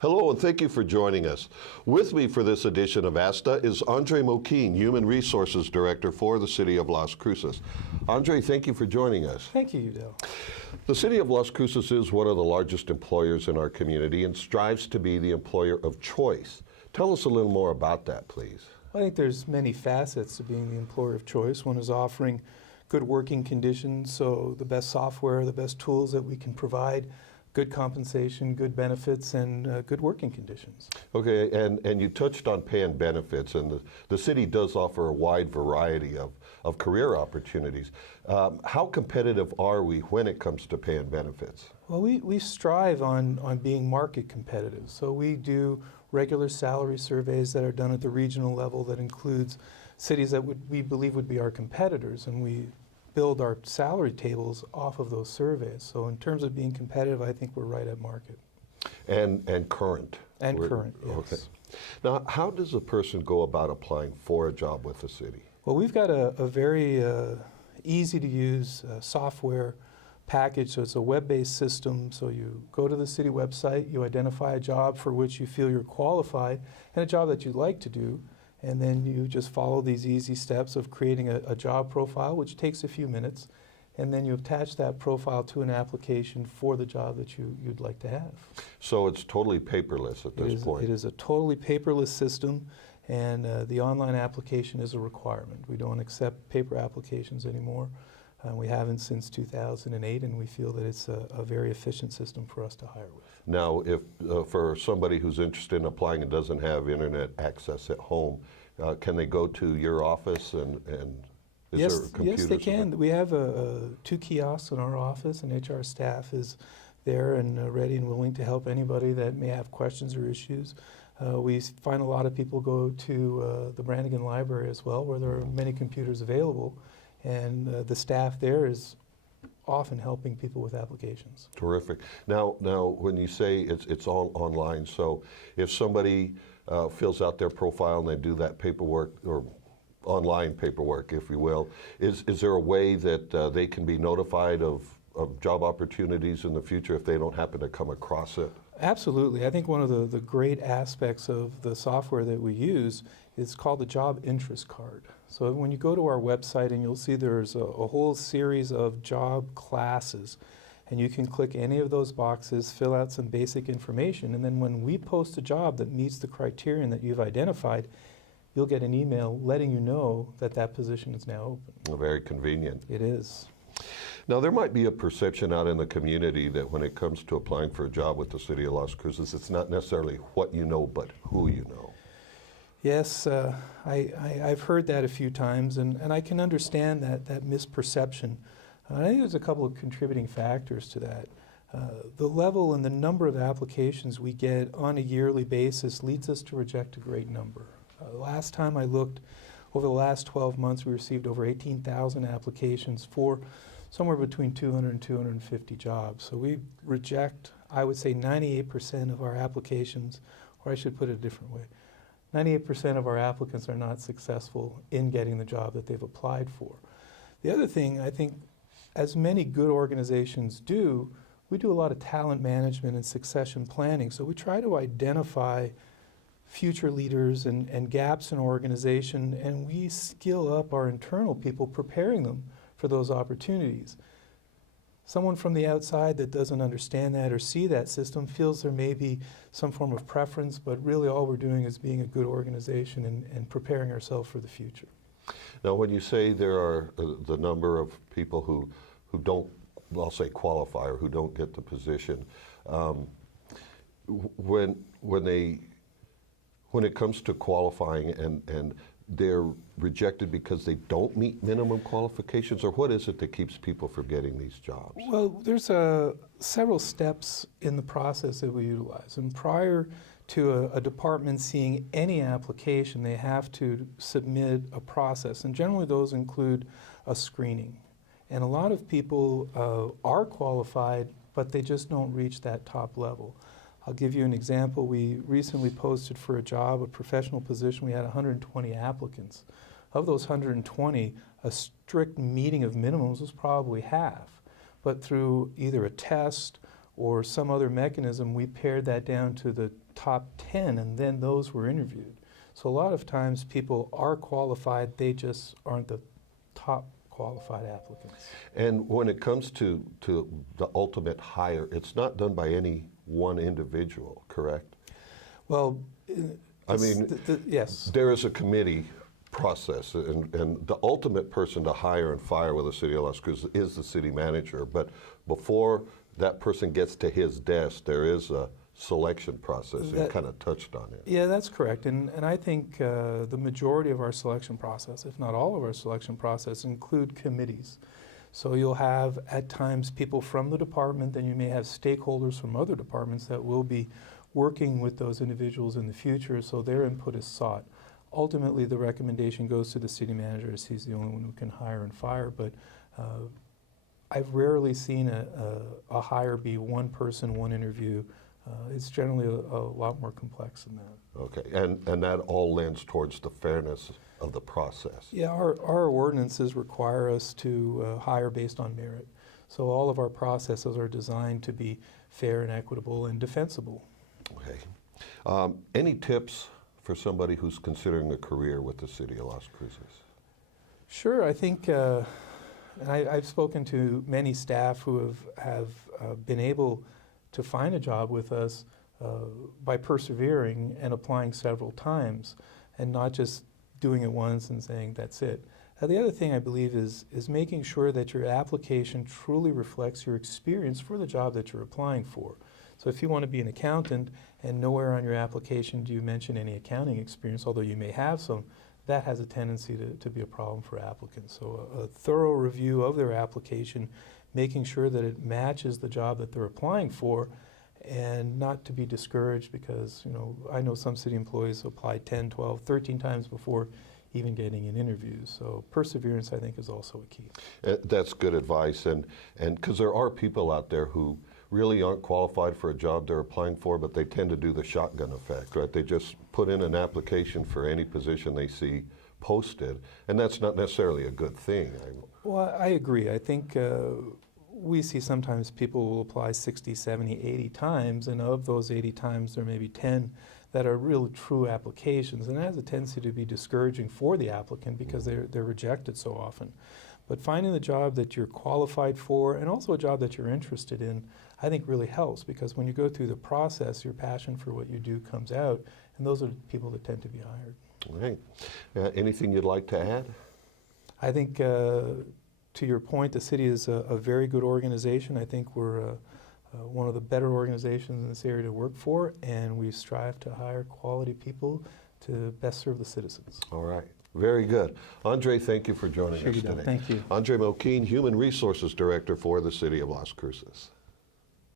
Hello and thank you for joining us. With me for this edition of ASTA is Andre Moquin, Human Resources Director for the City of Las Cruces. Andre, thank you for joining us. Thank you, Udell. The City of Las Cruces is one of the largest employers in our community and strives to be the employer of choice. Tell us a little more about that, please. I think there's many facets to being the employer of choice. One is offering good working conditions, so the best software, the best tools that we can provide, good compensation, good benefits, and good working conditions. Okay, and you touched on pay and benefits, and the city does offer a wide variety of career opportunities. How competitive are we when it comes to pay and benefits? Well, we strive on being market competitive. So we do regular salary surveys that are done at the regional level that includes cities that we believe would be our competitors, and we build our salary tables off of those surveys. So in terms of being competitive, I think we're right at market. And current. And current, yes. Okay. Now, how does a person go about applying for a job with the city? Well, we've got a very easy to use software package. So it's a web-based system. So you go to the city website, you identify a job for which you feel you're qualified and a job that you'd like to do. And then you just follow these easy steps of creating a job profile, which takes a few minutes. And then you attach that profile to an application for the job that you'd like to have. So it's totally paperless at this point? It is a totally paperless system, and the online application is a requirement. We don't accept paper applications anymore. We haven't since 2008, and we feel that it's a very efficient system for us to hire with. Now, if for somebody who's interested in applying and doesn't have internet access at home, can they go to your office and is yes, there computers? Yes, they can. We have 2 kiosks in our office, and HR staff is there and ready and willing to help anybody that may have questions or issues. We find a lot of people go to the Brannigan Library as well, where there are many computers available, and the staff there is often helping people with applications. Terrific. Now when you say it's all online, so if somebody fills out their profile and they do that paperwork, or online paperwork, if you will, is there a way that they can be notified of job opportunities in the future if they don't happen to come across it? Absolutely. I think one of the great aspects of the software that we use is called the job interest card. So when you go to our website, and you'll see there's a whole series of job classes, and you can click any of those boxes, fill out some basic information, and then when we post a job that meets the criterion that you've identified, you'll get an email letting you know that that position is now open. Very convenient. It is. Now, there might be a perception out in the community that when it comes to applying for a job with the City of Las Cruces, it's not necessarily what you know, but who you know. Yes, I've heard that a few times, and I can understand that misperception. I think there's a couple of contributing factors to that. The level and the number of applications we get on a yearly basis leads us to reject a great number. Last time I looked, over the last 12 months, we received over 18,000 applications for somewhere between 200 and 250 jobs. So we reject, I would say, 98% of our applications, or I should put it a different way. 98% of our applicants are not successful in getting the job that they've applied for. The other thing, I think, as many good organizations do, we do a lot of talent management and succession planning. So we try to identify future leaders and gaps in our organization, and we skill up our internal people, preparing them for those opportunities. Someone from the outside that doesn't understand that or see that system feels there may be some form of preference, but really all we're doing is being a good organization and preparing ourselves for the future. Now, when you say there are the number of people who don't, I'll say, qualify or who don't get the position, when it comes to qualifying and they're rejected because they don't meet minimum qualifications, or what is it that keeps people from getting these jobs? Well, there's several steps in the process that we utilize. And prior to a department seeing any application, they have to submit a process. And generally those include a screening. And a lot of people are qualified, but they just don't reach that top level. I'll give you an example. We recently posted for a job, a professional position. We had 120 applicants. Of those 120, a strict meeting of minimums was probably half. But through either a test or some other mechanism, we pared that down to the top 10, and then those were interviewed. So a lot of times people are qualified, they just aren't the top qualified applicants. And when it comes to the ultimate hire, it's not done by any one individual, correct? Well, I mean, yes. there is a committee process, and the ultimate person to hire and fire with the City of Las Cruces is the city manager. But before that person gets to his desk, there is a selection process. You kind of touched on it. Yeah, that's correct. And I think the majority of our selection process, if not all of our selection process, include committees. So you'll have at times people from the department, then you may have stakeholders from other departments that will be working with those individuals in the future, so their input is sought. Ultimately, the recommendation goes to the city manager, as he's the only one who can hire and fire, but I've rarely seen a hire be one person, one interview. It's generally a lot more complex than that. Okay, and that all lends towards the fairness of the process. Yeah, our ordinances require us to hire based on merit. So all of our processes are designed to be fair and equitable and defensible. Okay. Any tips for somebody who's considering a career with the City of Las Cruces? Sure, I think, and I've spoken to many staff who have been able to find a job with us by persevering and applying several times, and not just doing it once and saying that's it. The other thing I believe is making sure that your application truly reflects your experience for the job that you're applying for. So if you want to be an accountant and nowhere on your application do you mention any accounting experience, although you may have some, that has a tendency to be a problem for applicants. So a thorough review of their application, making sure that it matches the job that they're applying for, and not to be discouraged because, you know, I know some city employees apply 10, 12, 13 times before even getting an interview. So perseverance, I think, is also a key. That's good advice, and because there are people out there who really aren't qualified for a job they're applying for, but they tend to do the shotgun effect, right? They just put in an application for any position they see posted, and that's not necessarily a good thing. Well, I agree. I think we see sometimes people will apply 60, 70, 80 times, and of those 80 times, there may be 10 that are real true applications, and it has a tendency to be discouraging for the applicant because they're rejected so often. But finding the job that you're qualified for, and also a job that you're interested in, I think really helps, because when you go through the process, your passion for what you do comes out, and those are the people that tend to be hired. All right. Anything you'd like to add? I think, to your point, the city is a very good organization. I think we're one of the better organizations in this area to work for, and we strive to hire quality people to best serve the citizens. All right. Very good. Andre, thank you for joining us today. Thank you. Andre Moquin, Human Resources Director for the City of Las Cruces.